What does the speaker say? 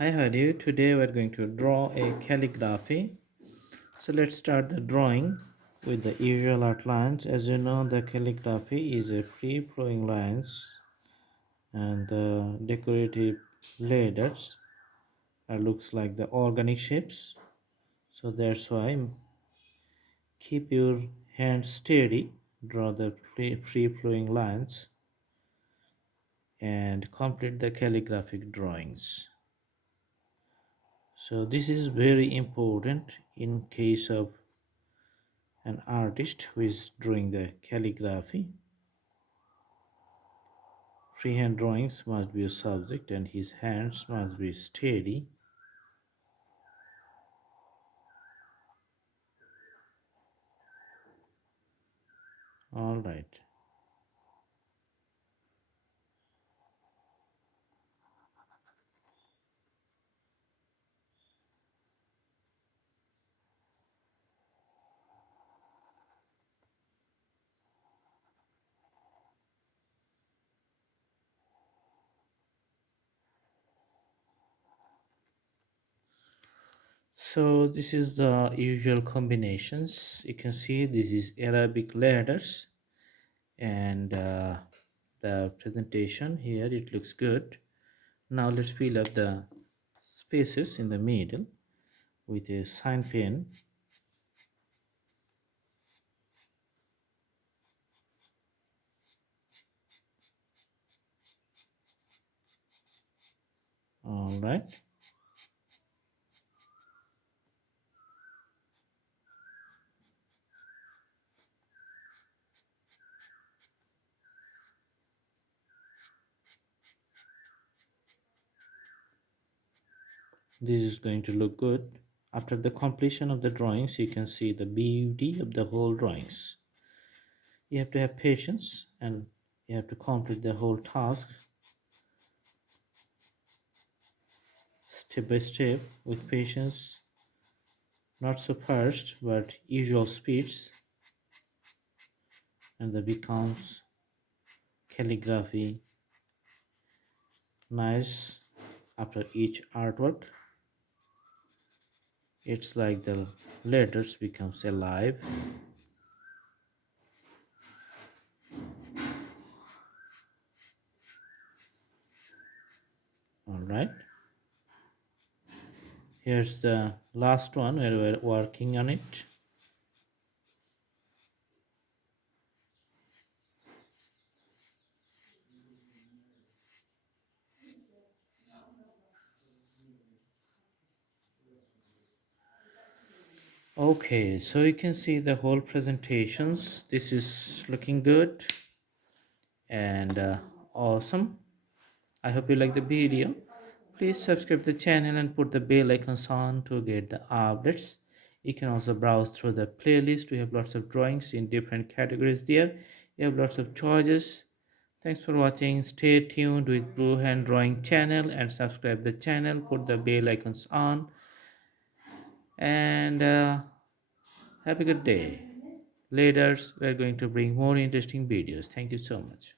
Hi, how are you? Today we're going to draw a calligraphy. So let's start the drawing with the usual outlines. As you know, the calligraphy is a free-flowing lines and the decorative letters looks like the organic shapes. So that's why keep your hands steady, draw the free-flowing lines and complete the calligraphic drawings. So this is very important in case of an artist who is drawing the calligraphy. Freehand drawings must be a subject and his hands must be steady. All right. So this is the usual combinations. You can see this is Arabic letters and the presentation here it looks good. Now let's fill up the spaces in the middle with a sign pen. All right. This is going to look good. After the completion of the drawings, you can see the beauty of the whole drawings. You have to have patience and you have to complete the whole task step by step with patience, not so fast but usual speeds, and that becomes calligraphy nice. After each artwork, it's like the letters becomes alive. All right, here's the last one where we're working on it. Okay, so you can see the whole presentations. This is looking good and awesome. I hope you like the video. Please subscribe the channel and put the bell icons on to get the updates. You can also browse through the playlist. We have lots of drawings in different categories there. You have lots of choices. Thanks for watching. Stay tuned with Blue Hand Drawing channel and subscribe the channel. Put the bell icons on and have a good day. Later, we're going to bring more interesting videos. Thank you so much.